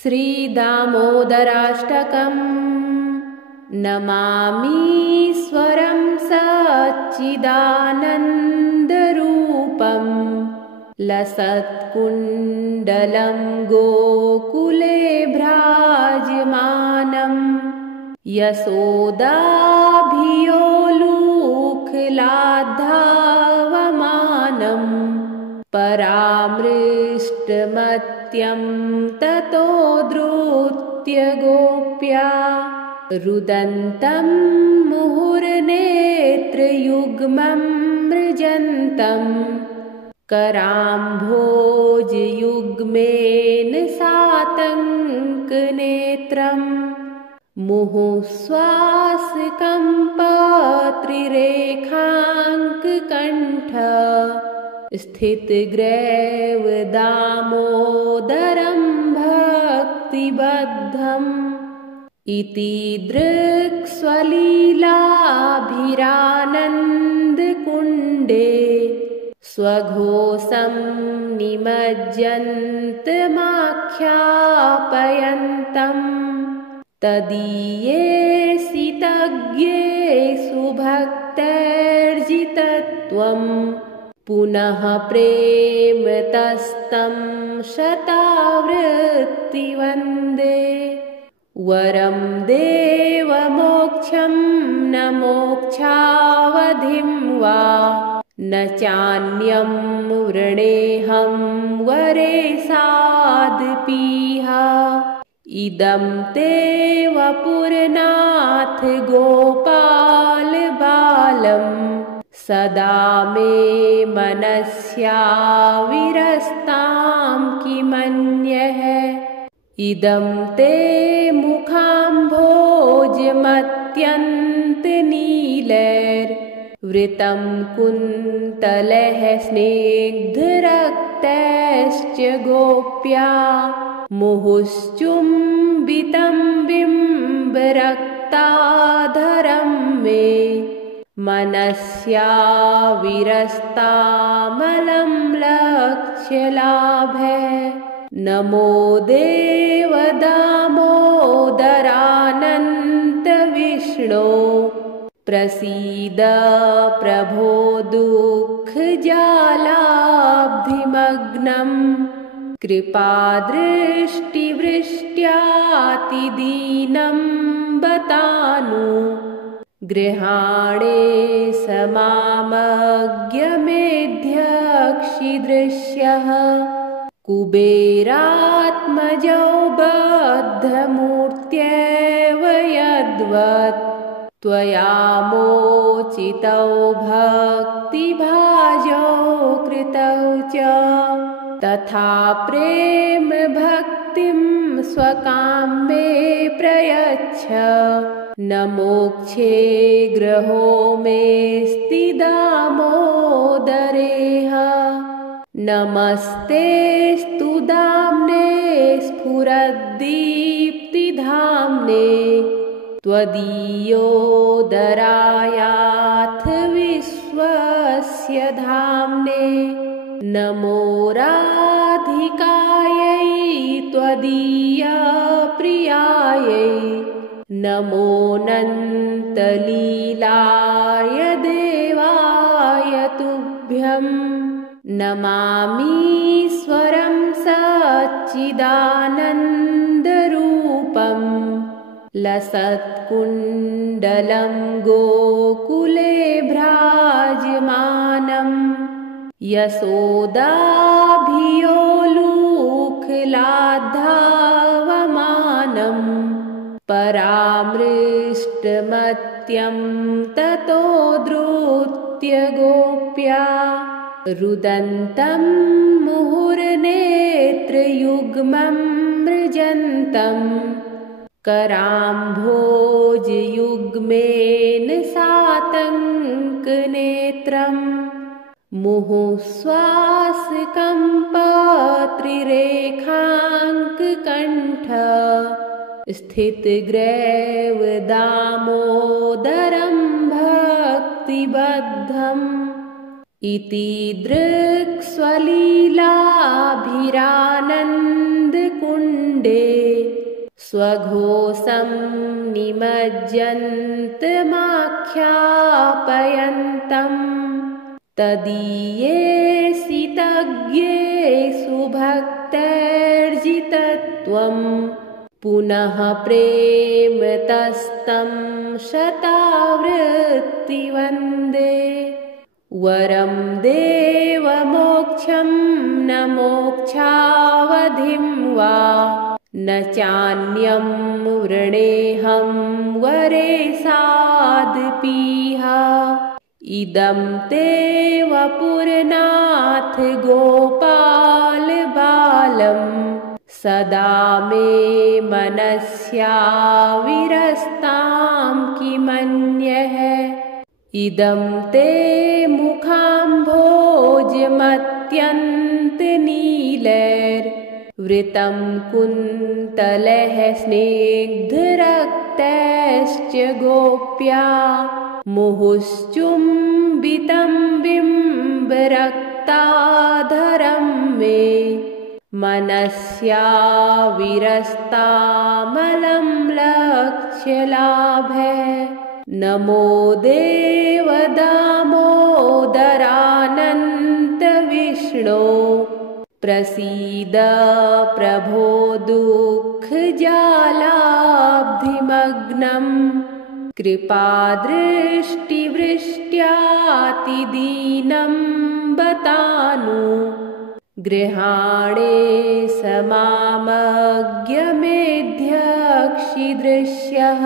श्रीदामोदराष्टकम् नमामीश्वरं सच्चिदानन्दरूपं लसत्कुण्डलं गोकुले भ्राजमानं यशोदाभियोलूखलाद्धावमानं परामृष्टमत्यं ततो धृत्य गोप्या रुदन्तं मुहुर्नेत्रयुग्मं मृजन्तं कराम्भोजयुग्मेन सातङ्कनेत्रं मुहुःश्वासकम्पत्रिरेखाङ्ककण्ठ स्थितग्रैव दामोदरं भक्तिबद्धम् इति दृक्स्वलीलाभिरानन्दकुण्डे स्वघोषं निमज्जन्तमाख्यापयन्तम् तदीये सितज्ञेषु भक्तैर्जितत्वं पुनः प्रेमतस्तं शतावृत्तिवन्दे वरं देवमोक्षं न मोक्षावधिं वा न चान्यं वृणेऽहं वरेशादपीह इदं ते वपुरनाथ गोपाल बालं सदा मे मनस्याविरस्तां किमन्यः इदं ते मुखाम्भोजमत्यन्तनीलैर्वृतं कुन्तलैः स्निग्धरक्तैश्च गोप्या मुहुश्चुम्बितं बिम्बरक्ताधरं मे मनस्याविरस्तामलं लक्ष्यलाभे नमो देव दामोदरानन्त विष्णो प्रसीद प्रभो दुःखजालाब्धिमग्नं कृपादृष्टिवृष्ट्यातिदीनं बतानु गृहाणे समामज्ञमेध्यक्षिदृश्यः कुबेरात्मजौ बद्धमूर्त्यैव यद्वत् त्वया मोचितौ भक्तिभाजौ कृतौ च तथा प्रेम भक्तिं स्वकां मे प्रयच्छ न मोक्षे ग्रहो मेऽस्ति दामोदरेह नमस्तेऽस्तु दाम्ने स्फुरद्दीप्तिधाम्ने त्वदीयोदरायाथ विश्वस्य धाम्ने नमो राधिकायै त्वदीयप्रियायै नमोऽनन्तलीलाय देवाय तुभ्यम् नमामीश्वरं सच्चिदानन्दरूपं लसत्कुण्डलं गोकुले भ्राजमानं यशोदाभियोलूखलाद्धावमानं परामृष्टमत्यं ततो धृत्य गोप्या रुदन्तं मुहुर्नेत्रयुग्मं मृजन्तं कराम्भोजयुग्मेन सातङ्कनेत्रं मुहुःश्वासकम्पत्रिरेखाङ्ककण्ठ स्थितग्रैव दामोदरं भक्तिबद्धम् इति दृक्स्वलीलाभिरानन्दकुण्डे स्वघोषं निमज्जन्तमाख्यापयन्तम् तदीयेऽसि तज्ञेषु भक्तैर्जितत्वम् पुनः प्रेमतस्तं शतावृत्तिवन्दे वरं देवमोक्षं न मोक्षावधिं वा न चान्यं वृणेऽहं वरे सादपीह इदं ते वपुरनाथ गोपाल बालम् सदा मे मनस्याविरस्तां किमन्यः इदं ते मुखाम्भोजमत्यन्तनीलैर्वृतं कुन्तलः स्निग्धरक्तैश्च गोप्या मुहुश्चुम्बितं बिम्बरक्ताधरं मे मनस्याविरस्तामलं लक्ष्यलाभः नमो देवदामोदरानन्त विष्णो प्रसीद प्रभो दुःखजालाब्धिमग्नम् कृपादृष्टिवृष्ट्यातिदीनं बतानु गृहाणे समामज्ञमेध्यक्षिदृश्यः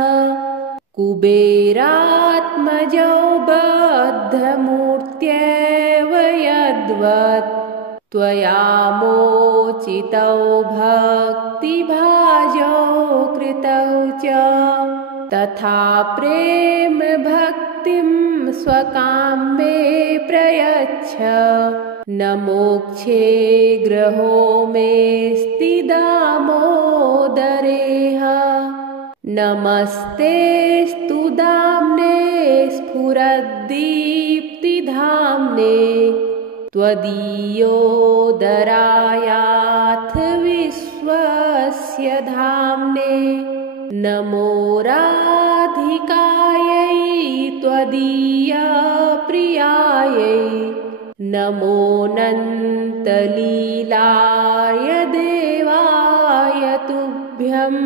कुबेरात्मजौ बद्धमूर्त्यैव यद्वत् त्वया मोचितौ भक्तिभाजौ कृतौ च तथा प्रेम भक्तिं स्वकां मे प्रयच्छ न मोक्षे ग्रहो मेऽस्ति दामोदरेह नमस्तेऽस्तु दाम्ने स्फुरद्दीप्तिधाम्ने त्वदीयोदरायाथ विश्वस्य धाम्ने नमो राधिकायै त्वदीयप्रियायै नमोऽनन्तलीलाय देवाय तुभ्यं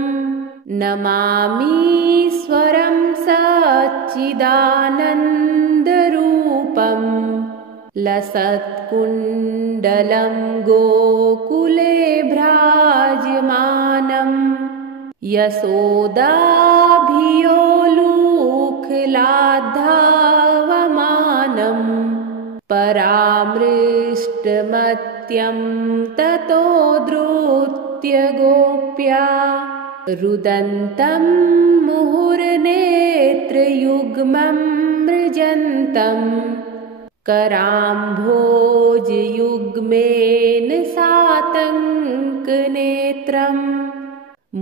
नमामीश्वरं सच्चिदानन्दरूपं लसत्कुण्डलं गोकुले भ्राजमानम् यशोदाभियोलूखलाद्धावमानम् परामृष्टमत्यं ततो धृत्य गोप्या रुदन्तं मुहुर्नेत्रयुग्मं मृजन्तं कराम्भोजयुग्मेन सातङ्कनेत्रम्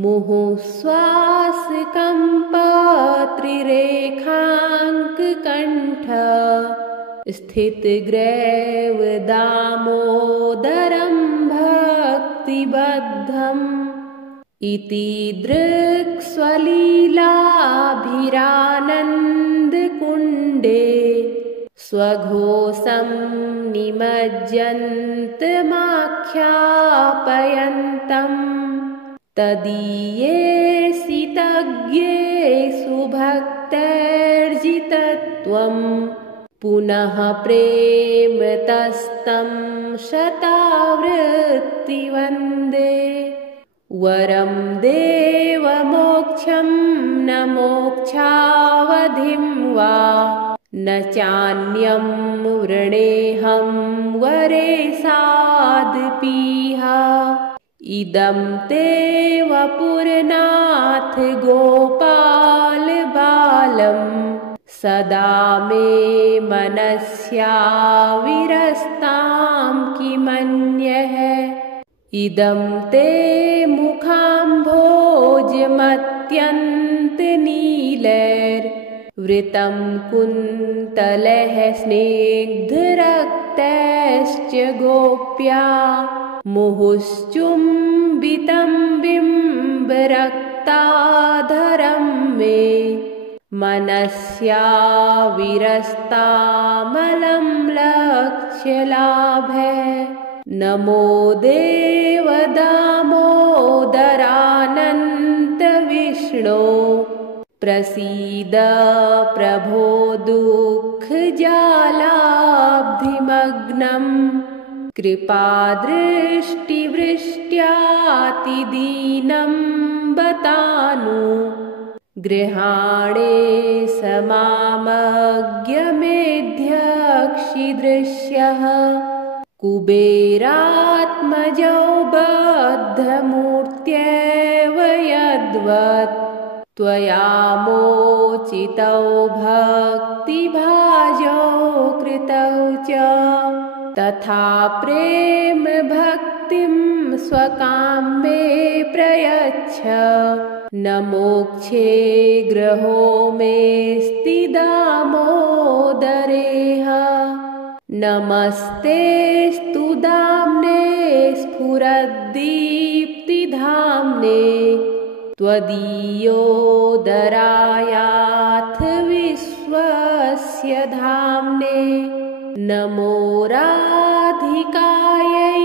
मुहुःश्वासकम्पत्रिरेखाङ्ककण्ठ स्थितग्रैव दामोदरं भक्तिबद्धम् इति दृक्स्वलीलाभिरानन्दकुण्डे स्वघोषं निमज्जन्तमाख्यापयन्तम् तदीयेऽसि तज्ञेषु भक्तैर्जितत्वम् पुनः प्रेमतस्तं शतावृत्तिवन्दे वरं देवमोक्षं न मोक्षावधिं वा न चान्यं वृणेऽहं वरे सादपीह इदं ते वपुरनाथ गोपाल बालम् सदा मे मनस्याविरस्तां किमन्यः इदं ते मुखाम्भोजमत्यन्तनीलैर्वृतं कुन्तलः स्निग्धरक्तैश्च गोप्या मुहुश्चुम्बितं बिम्बरक्ताधरं मे मनस्या विरस्तामलं लक्ष्यलाभे नमो देवदामोदरानन्त विष्णो प्रसीद प्रभो दुःखजालाब्धिमग्नं कृपादृष्टिवृष्ट्यातिदीनं बतानु गृहाणे समामज्ञमेध्यक्षिदृश्यः कुबेरात्मजौ बद्धमूर्त्येव यद्वत् त्वया मोचितौ भक्तिभाजौ कृतौ च तथा प्रेम भक्तिं स्वकां मे प्रयच्छ न मोक्षे ग्रहो मेऽस्ति दामोदरेह नमस्तेऽस्तु दाम्ने स्फुरद्दीप्तिधाम्ने त्वदीयोदरायाथ विश्वस्य धाम्ने नमो राधिकायै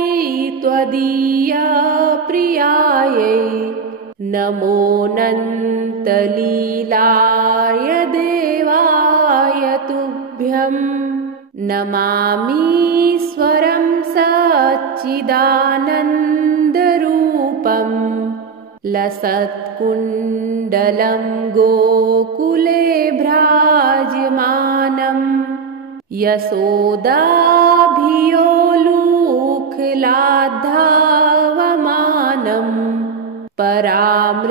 त्वदीयप्रियायै नमोऽनन्तलीलाय देवाय तुभ्यं नमामीश्वरं सच्चिदानन्दरूपम् लसत्कुण्डलं गोकुले भ्राजमानम् यशोदाभियोलूखलाद्धावमानम् परामृष्टमत्यं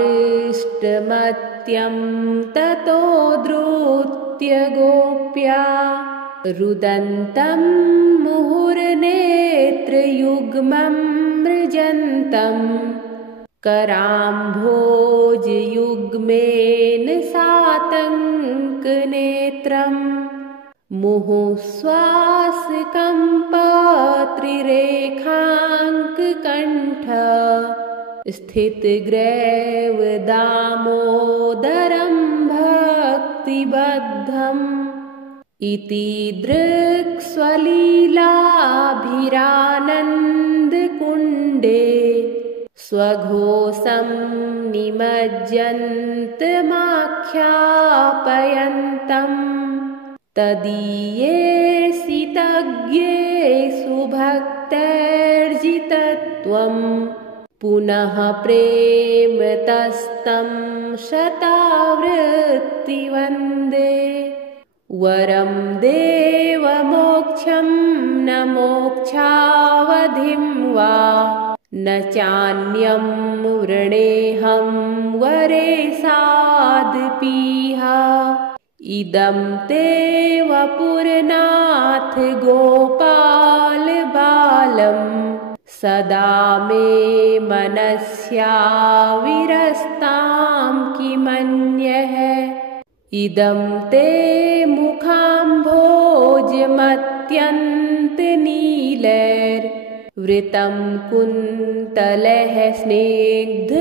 ततो धृत्य गोप्या रुदन्तं मुहुर्नेत्रयुग्मं मृजन्तम् कराम्भोजयुग्मेन सातङ्कनेत्रम् मुहुःश्वासकम्पत्रिरेखाङ्ककण्ठ स्थितग्रैव दामोदरं भक्तिबद्धम् इति दृक्स्वलीलाभिरानन्दकुण्डे स्वघोषं निमज्जन्तमाख्यापयन्तम् तदीये सितज्ञेषु भक्तैर्जितत्वं पुनः प्रेमतस्तं शतावृत्तिवन्दे वरं देवमोक्षं न मोक्षावधिं वा न चान्यं वृणेऽहं वरे सादपीह इदं ते वपुरनाथ गोपाल बालं सदा मे मनस्या विरस्तां किमन्यः इदं ते मुखाम्भोजमत्यन्तनीलैर्वृतं कुन्तलैः स्निग्धरक्तैश्च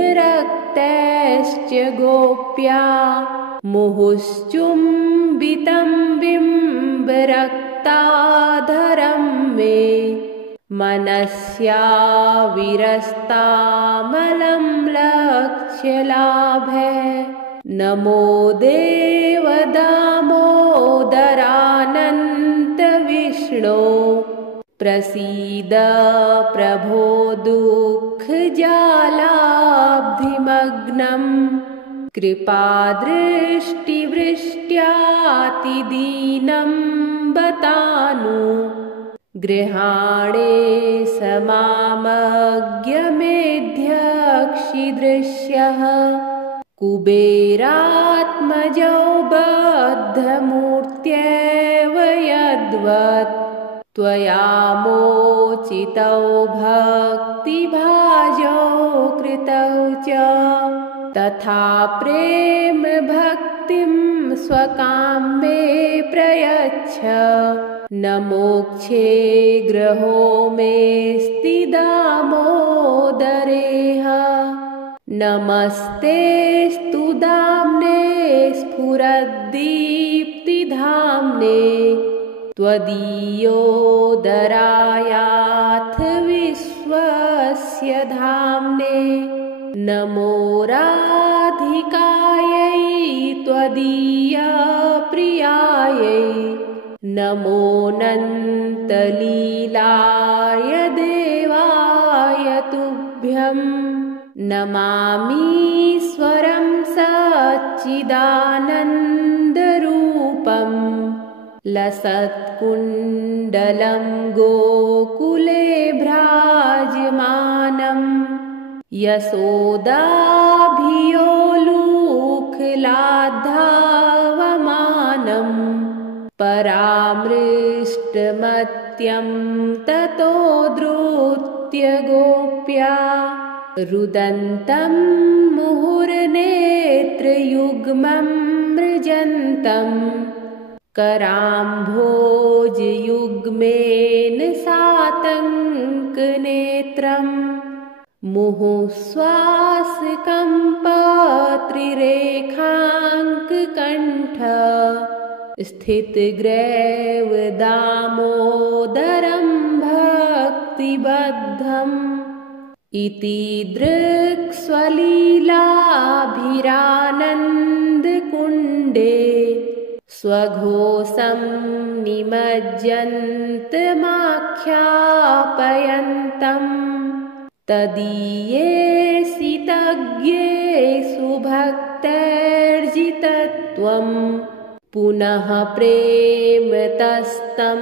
गोप्या मुहुश्चुम्बितं बिम्बरक्ताधरं मे मनस्या विरस्तामलं लक्ष्यलाभे नमो देवदामोदरानन्त विष्णो प्रसीद प्रभो दुःखजालाब्धिमग्नम् कृपादृष्टिवृष्ट्यातिदीनं बतानु गृहाणे समामज्ञमेध्यक्षिदृश्यः कुबेरात्मजौ बद्धमूर्त्येव यद्वत् त्वया मोचितौ भक्तिभाजौ कृतौ च तथा प्रेम भक्तिं स्वकां मे प्रयच्छ न मोक्षे ग्रहो मेऽस्ति दामोदरेह नमस्तेऽस्तु दाम्ने स्फुरद्दीप्तिधाम्ने त्वदीयोदरायाथ विश्वस्य धाम्ने नमो राधिकायै त्वदीयप्रियायै नमोऽनन्तलीलाय देवाय तुभ्यं नमामीश्वरं सच्चिदानन्दरूपं लसत्कुण्डलं गोकुले भ्राजमानं यशोदाभियोलूखलाद्धावमानं परामृष्टमत्यं ततो धृत्य गोप्या रुदन्तं मुहुर्नेत्रयुग्मं मृजन्तं कराम्भोजयुग्मेन सातङ्कनेत्रं मुहुःश्वासकम्पत्रिरेखाङ्ककण्ठ स्थितग्रैव दामोदरं भक्तिबद्धम् इति दृक्स्वलीलाभिरानन्दकुण्डे स्वघोषं निमज्जन्तमाख्यापयन्तम् तदीये सितज्ञे सुभक्तैर्जितत्वं पुनः प्रेमतस्तं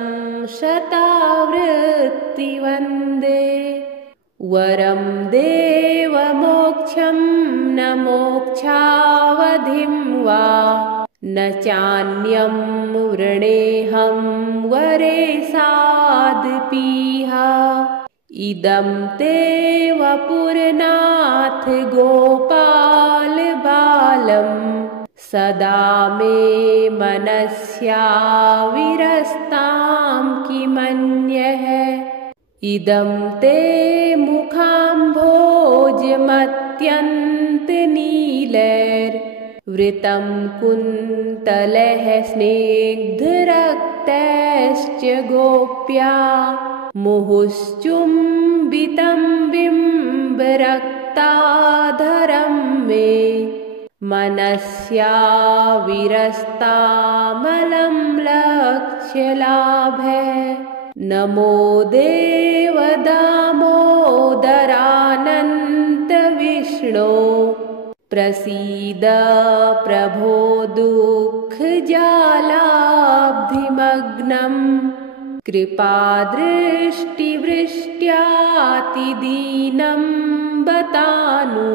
शतावृत्तिवन्दे वरं देवमोक्षं न मोक्षावधिं वा न चान्यं वृणेऽहं वरे सादपीह इदं ते वपुरनाथ गोपाल बालं सदा मे मनस्याविरस्तां किमन्यः इदं ते मुखाम्भोजमत्यन्तनीलैर्वृतं कुन्तलैः स्निग्धरक्तैश्च गोप्या मुहुश्चुम्बितं बिम्बरक्ताधरं मे मनस्याविरस्तामलं लक्ष्यलाभे नमो देवदामोदरानन्तविष्णो प्रसीद प्रभो दुःखजालाब्धिमग्नं कृपादृष्टिवृष्ट्यातिदीनं बतानु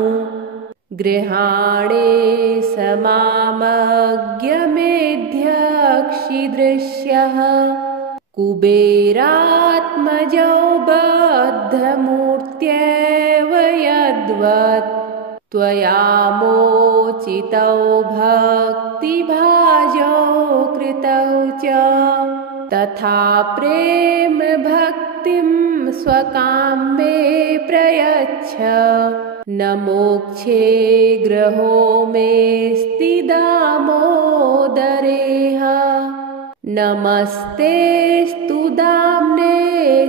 गृहाणे समामज्ञमेध्यक्षिदृश्यः कुबेरात्मजौ बद्धमूर्त्यैव यद्वत् त्वया मोचितौ भक्तिभाजौ कृतौ च तथा प्रेम भक्तिं स्वकां मे प्रयच्छ न मोक्षे ग्रहो मेऽस्ति दामोदरेह नमस्तेऽस्तु दाम्ने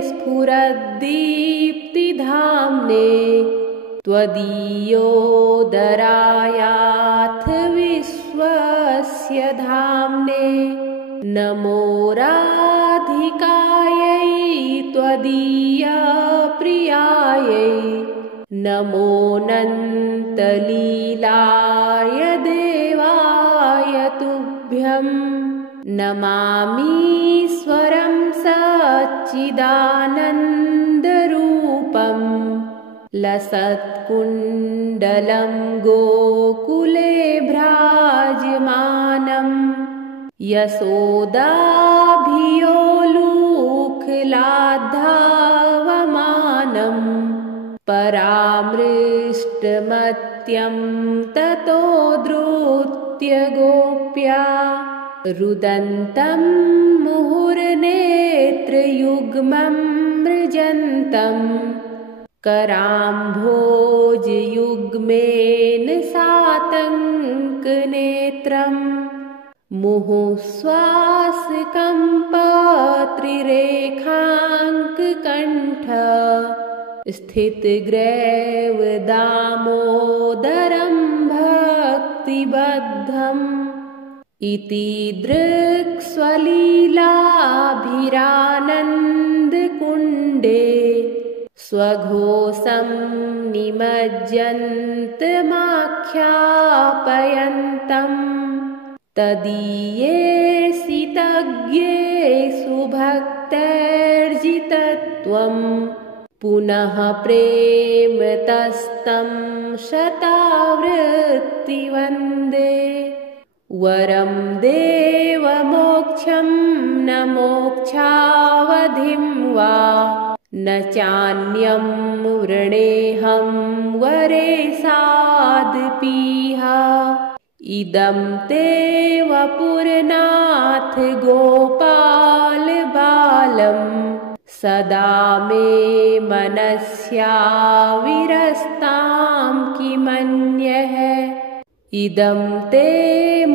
स्फुरद्दीप्तिधाम्ने त्वदीयोदरायाथ विश्वस्य धाम्ने नमो राधिकायै त्वदीयप्रियायै नमोऽनन्तलीलाय देवाय तुभ्यं नमामीश्वरं सच्चिदानन्दरूपं लसत्कुण्डलं गोकुले भ्राजमानं यशोदाभियोलूखलाद्धावमानं परामृष्टमत्यं ततो धृत्य गोप्या रुदन्तं मुहुर्नेत्रयुग्मं मृजन्तं कराम्भोजयुग्मेन सातङ्कनेत्रम् मुहुःश्वासकम्पत्रिरेखाङ्ककण्ठ स्थितग्रैवदामोदरं भक्तिबद्धम् इति दृक्स्वलीलाभिरानन्दकुण्डे स्वघोषं निमज्जन्तमाख्यापयन्तम् तदीये तज्ञेषु भक्तैर्जितत्वं पुनः प्रेमतस्तं शतावृत्तिवन्दे वरं देवमोक्षं न मोक्षावधिं वा न चान्यं वृणेऽहं वरेशादपीह इदं ते वपुरनाथ गोपाल बालं सदा मे मनस्याविरस्तां किमन्यः इदं ते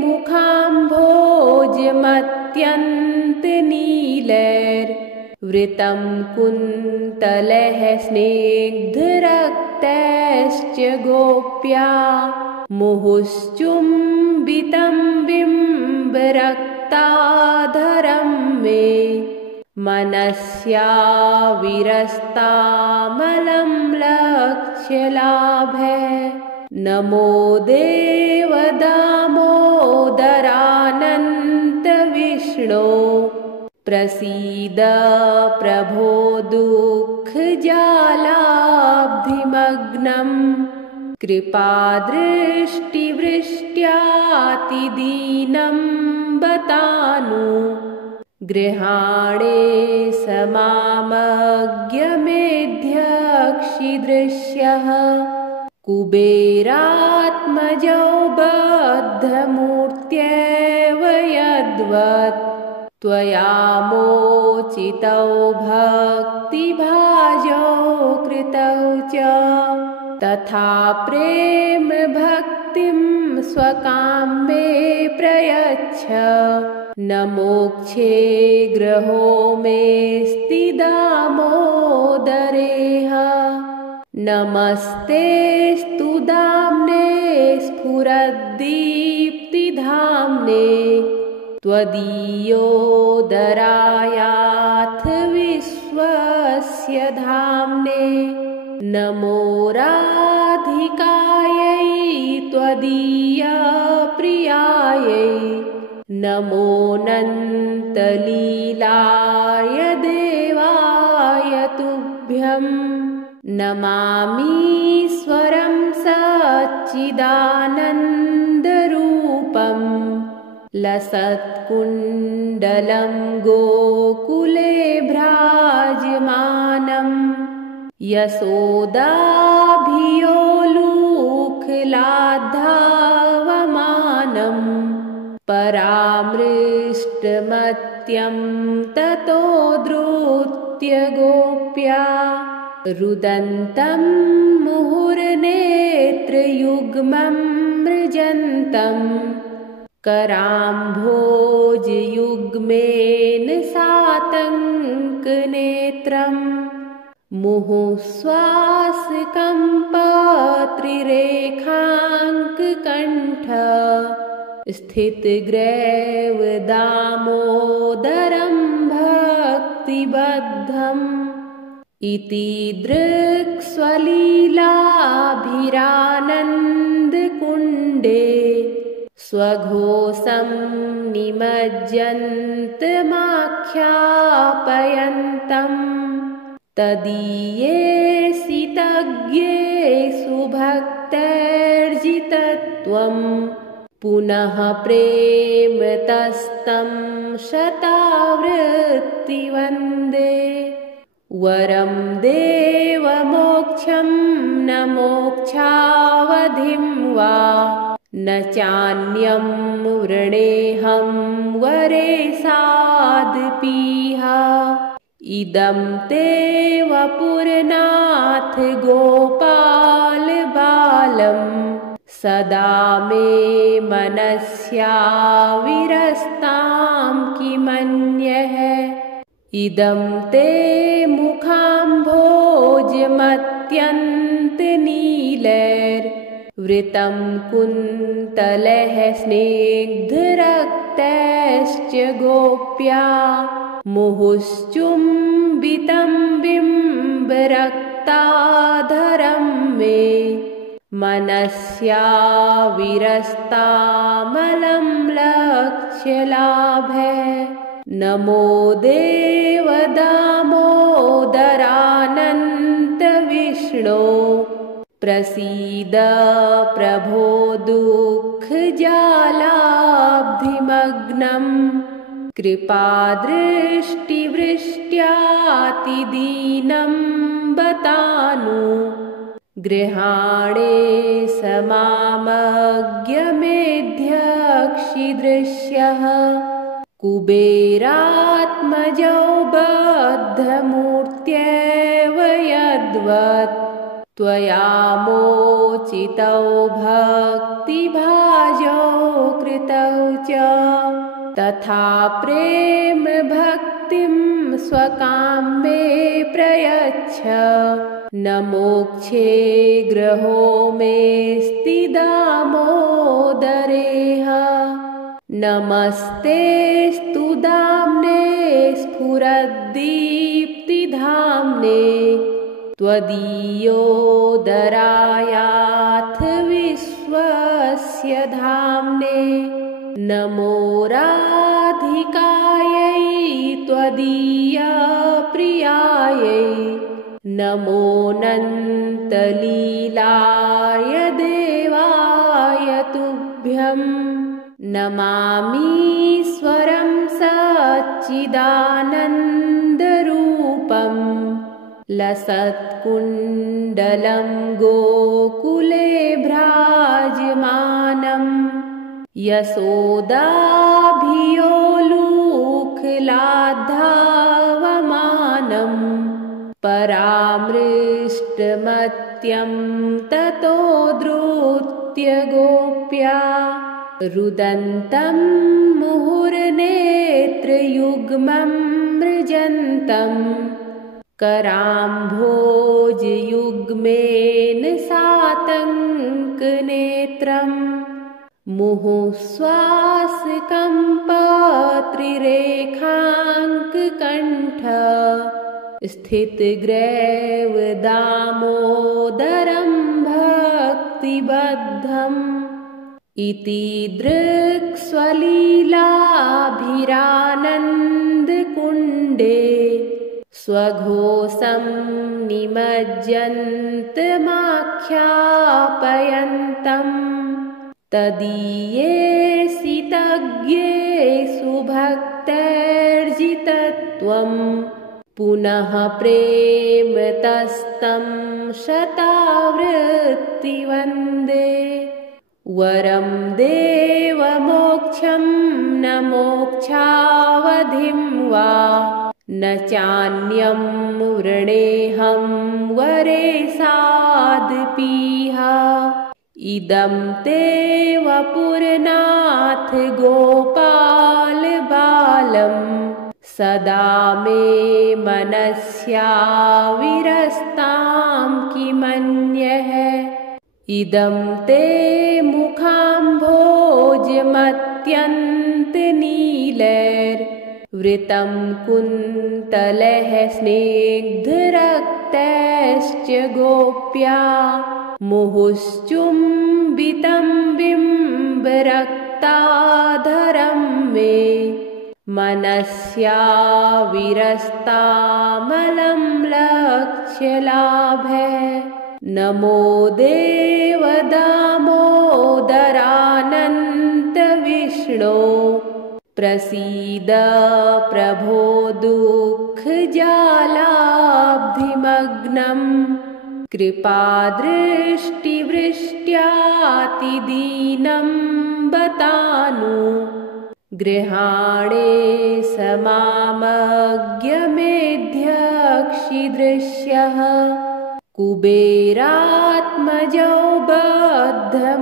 मुखाम्भोजमत्यन्तनीलैर्वृतं कुन्तलैः स्निग्धरक्तैश्च गोप्या मुहुश्चुम्बितं बिम्बरक्ताधरं मे मनस्याविरस्तामलं लक्ष्यलाभे नमो देवदामोदरानन्तविष्णो प्रसीद प्रभो दुःखजालाब्धिमग्नं कृपादृष्टिवृष्ट्यातिदीनं बतानु गृहाणे समामज्ञमेध्यक्षिदृश्यः कुबेरात्मजो बद्धमूर्त्यैव यद्वत् त्वया मोचितौ भक्तिभाजौ कृतौ च तथा प्रेम भक्तिं स्वकां मे प्रयच्छ न मोक्षे ग्रहो मेऽस्ति दामोदरेह नमस्तेऽस्तु दाम्ने स्फुरद्दीप्तिधाम्ने त्वदीयोदरायाथ विश्वस्य धाम्ने नमो राधिकायै त्वदीयप्रियायै नमोऽनन्तलीलाय देवाय तुभ्यं नमामीश्वरं सच्चिदानन्दरूपं लसत्कुण्डलं गोकुले भ्राजमानं यशोदाभियोलूखलाद्धावमानं परामृष्टमत्यं ततो धृत्य गोप्या रुदन्तं मुहुर्नेत्रयुग्मं मृजन्तं कराम्भोजयुग्मेन सातङ्कनेत्रम् मुहुःश्वासकम्पत्रिरेखाङ्ककण्ठ स्थितग्रैवदामोदरं भक्तिबद्धम् इति दृक्स्वलीलाभिरानन्दकुण्डे स्वघोषं निमज्जन्तमाख्यापयन्तम् तदीये तज्ञेषु भक्तैर्जितत्वं पुनः प्रेमतस्तं शतावृत्तिवन्दे वरं देवमोक्षं न मोक्षावधिं वा न चान्यं वृणेऽहं वरेसादपीह इदं ते वपुरनाथ गोपाल बालम् सदा मे मनस्याविरस्तां किमन्यः इदं ते मुखाम्भोजमत्यन्तनीलैर्वृतं कुन्तलः स्निग्धरक्तैश्च गोप्या मुहुश्चुम्बितं बिम्बरक्ताधरं मे मनस्याविरस्तामलं लक्ष्यलाभः नमो देवदामोदरानन्त विष्णो प्रसीद प्रभो दुःखजालाब्धिमग्नं कृपादृष्टिवृष्ट्यातिदीनं बतानु गृहाणे समामज्ञमेध्यक्षिदृश्यः कुबेरात्मजौ बद्धमूर्त्यैव यद्वत् त्वया मोचितौ भक्तिभाजौ कृतौ च तथा प्रेम भक्तिं स्वकां मे प्रयच्छ न मोक्षे ग्रहो मेऽस्ति दामोदरेह नमस्तेऽस्तु दाम्ने स्फुरद्दीप्तिधाम्ने त्वदीयोदरायाथ विश्वस्य धाम्ने नमो राधिकायै त्वदीयप्रियायै नमोऽनन्तलीलाय देवाय तुभ्यं नमामीश्वरं सच्चिदानन्दरूपं लसत्कुण्डलं गोकुले भ्राजमानं यशोदाभियोलूखलाद्धावमानं परामृष्टमत्यं ततो धृत्य गोप्या रुदन्तं मुहुर्नेत्रयुग्मं मृजन्तं कराम्भोजयुग्मेन सातङ्कनेत्रं मुहुःश्वासकम्पत्रिरेखाङ्ककण्ठ स्थितग्रैव दामोदरं भक्तिबद्धम् इति दृक्स्वलीलाभिरानन्दकुण्डे स्वघोषं निमज्जन्तमाख्यापयन्तम् तदीये सितज्ञेषु भक्तैर्जितत्वं पुनः प्रेमतस्तं शतावृत्तिवन्दे वरं देवमोक्षं न मोक्षावधिं वा न चान्यं वृणेऽहं वरेसादपीह इदं ते वपुरनाथ गोपाल बालम् सदा मे मनस्याविरस्तां किमन्यः इदं ते मुखाम्भोजमत्यन्तनीलैर्वृतं कुन्तलः स्निग्धरक्तैश्च गोप्या मुहुश्चुम्बितं बिम्बरक्ताधरं मे मनस्याविरस्तामलं लक्ष्यलाभः नमो देवदामोदरानन्त विष्णो प्रसीद प्रभो दुःखजालाब्धिमग्नं कृपादृष्टिवृष्ट्या दृष्ट्यातिदीनं बतानु गृहाणे समामज्ञमेध्यक्षिदृश्यः कुबेरात्मजौ बद्धमूर्त्यैव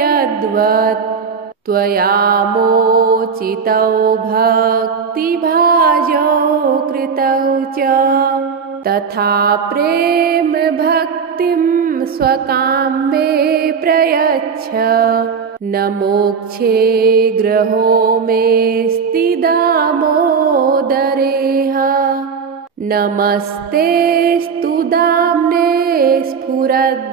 यद्वत् त्वया मोचितौ भक्तिभाजौ कृतौ च तथा प्रेम भक्तिं स्वकां मे प्रयच्छ न मोक्षे ग्रहो मेऽस्ति दामोदरेह नमस्तेऽस्तु दाम्ने स्फुरद्दीप्तिधाम्ने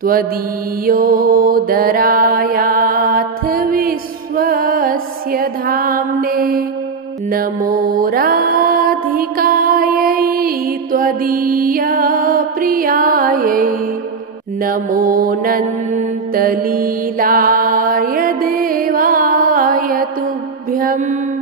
त्वदीयोदरायाथ विश्वस्य धाम्ने नमो राधिकायै त्वदीयप्रियायै नमोऽनन्तलीलाय देवाय तुभ्यम्।